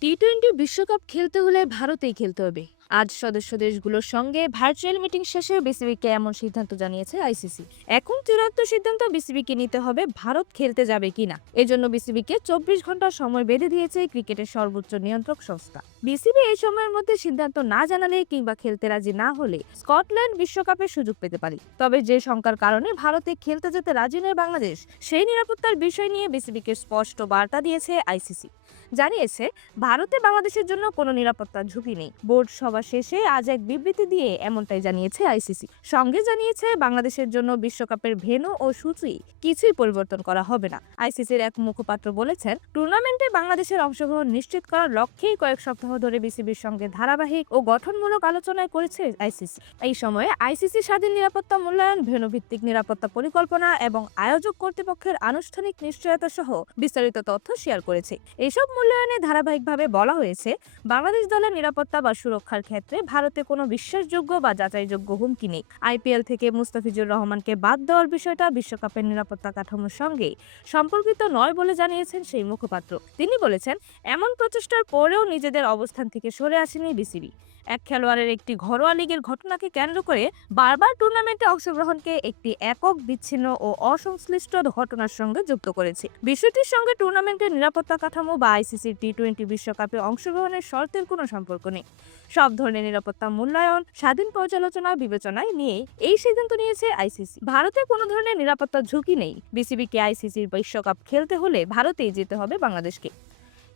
T twenty বিশ্বকাপ খেলতে হলে ভারতেই খেলতে হবে। আজ সদস্য দেশগুলোর সঙ্গে ভার্চুয়াল মিটিং শেষে বিসিবিকে এমন সিদ্ধান্ত জানিয়েছে আইসিসি। এখন চূড়ান্ত সিদ্ধান্ত বিসিবিকে নিতে হবে ভারত খেলতে যাবে কিনা। এজন্য বিসিবিকে 24 ঘন্টা সময় বেঁধে দিয়েছে ক্রিকেটের সর্বোচ্চ নিয়ন্ত্রক সংস্থা। বিসিবি এই সময়ের মধ্যে সিদ্ধান্ত না জানালে কিংবা খেলতে রাজি না হলে স্কটল্যান্ড বিশ্বকাপের সুযোগ পেতে পারে। তবে যে শঙ্কার কারণে ভারতে খেলতে যেতে রাজি নয় বাংলাদেশ, সেই নিরাপত্তার বিষয় নিয়ে বিসিবিকে স্পষ্ট বার্তা দিয়েছে আইসিসি। জানিয়েছে ভারতে বাংলাদেশের জন্য কোনো নিরাপত্তা ঝুঁকি নেই। বোর্ড সভা শেষে আজ এক বিবৃতি দিয়ে এমনটাই জানিয়েছে আইসিসি। সঙ্গে জানিয়েছে বাংলাদেশের জন্য বিশ্বকাপের ভেন্যু ও সূচি কিছুই পরিবর্তন করা হবে না। আইসিসির এক মুখপাত্র বলেছেন, টুর্নামেন্টে বাংলাদেশের অংশগ্রহণ নিশ্চিত করার লক্ষ্যেই কয়েক সপ্তাহ ধরে বিসিবির সঙ্গে ধারাবাহিক ও গঠনমূলক আলোচনায় করেছে আইসিসি। এই সময়ে আইসিসি স্বাধীন নিরাপত্তা মূল্যায়ন, ভেন্যুভিত্তিক নিরাপত্তা পরিকল্পনা এবং আয়োজক কর্তৃপক্ষের আনুষ্ঠানিক নিশ্চয়তা সহ বিস্তারিত তথ্য শেয়ার করেছে। এসব মূল্যায়নে ধারাবাহিকভাবে বলা হয়েছে, বাংলাদেশ দলের নিরাপত্তা বা সুরক্ষার ক্ষেত্রে ভারতে কোনো বিশ্বাসযোগ্য বা যাচাইযোগ্য হুমকি নেই। আইপিএল থেকে মুস্তাফিজুর রহমানকে বাদ দেওয়ার বিষয়টা বিশ্বকাপের নিরাপত্তা কাঠামোর সঙ্গে সম্পর্কিত নয় বলে জানিয়েছেন সেই মুখপাত্র। তিনি বলেছেন, এমন প্রচেষ্টার পরেও নিজেদের অবস্থান থেকে সরে আসেনি বিসিবি। এক খেলোয়াড়ের একটি ঘরোয়া লিগের ঘটনাকে কেন্দ্র করে বারবার টুর্নামেন্টে অংশগ্রহণকে একটি একক, বিচ্ছিন্ন ও অসংশ্লিষ্ট ঘটনার সঙ্গে যুক্ত করেছে। বিষয়টির সঙ্গে টুর্নামেন্টের নিরাপত্তা কাঠামো বা আইসিসির টি-20 বিশ্বকাপে অংশগ্রহণের শর্তের কোনো সম্পর্ক নেই। সব ধরনের নিরাপত্তা মূল্যায়ন, স্বাধীন পর্যালোচনা বিবেচনায় নিয়ে এই সিদ্ধান্ত নিয়েছে আইসিসি। ভারতে কোনো ধরনের নিরাপত্তা ঝুঁকি নেই। বিসিবিকে আইসিসির বিশ্বকাপ খেলতে হলে ভারতেই যেতে হবে বাংলাদেশকে।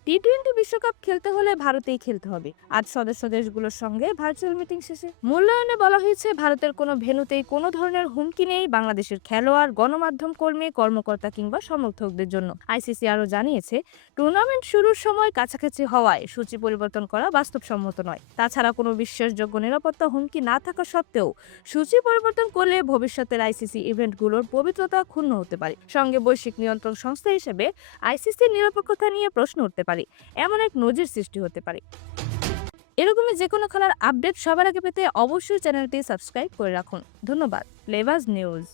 টি-20 বিশ্বকাপ খেলতে হলে ভারতেই খেলতে হবে। আজ সদস্য দেশগুলোর সঙ্গে ভার্চুয়াল মিটিং শেষে মূল্যায়নে বলা হয়েছে, ভারতের কোনো ভেন্যুতেই কোনো ধরনের হুমকি নেই বাংলাদেশের খেলোয়াড়, গণমাধ্যম কর্মী, কর্মকর্তা কিংবা সমর্থকদের জন্য। আইসিসি আরও জানিয়েছে, টুর্নামেন্ট শুরুর সময় কাছাকাছি হওয়ায় সূচি পরিবর্তন করা বাস্তবসম্মত নয়। তাছাড়া কোনো বিশ্বাসযোগ্য নিরাপত্তা হুমকি না থাকা সত্ত্বেও সূচি পরিবর্তন করলে ভবিষ্যতের আইসিসি ইভেন্টগুলোর পবিত্রতা ক্ষুণ্ণ হতে পারে। সঙ্গে বৈশ্বিক নিয়ন্ত্রক সংস্থা হিসেবে আইসিসির নিরপেক্ষতা নিয়ে প্রশ্ন উঠতে পারে। এমন এক নজির সৃষ্টি হতে পারে। এরকমই যে কোনো খেলার আপডেট সবার আগে পেতে অবশ্যই চ্যানেলটি সাবস্ক্রাইব করে রাখুন। ধন্যবাদ। Flavours news.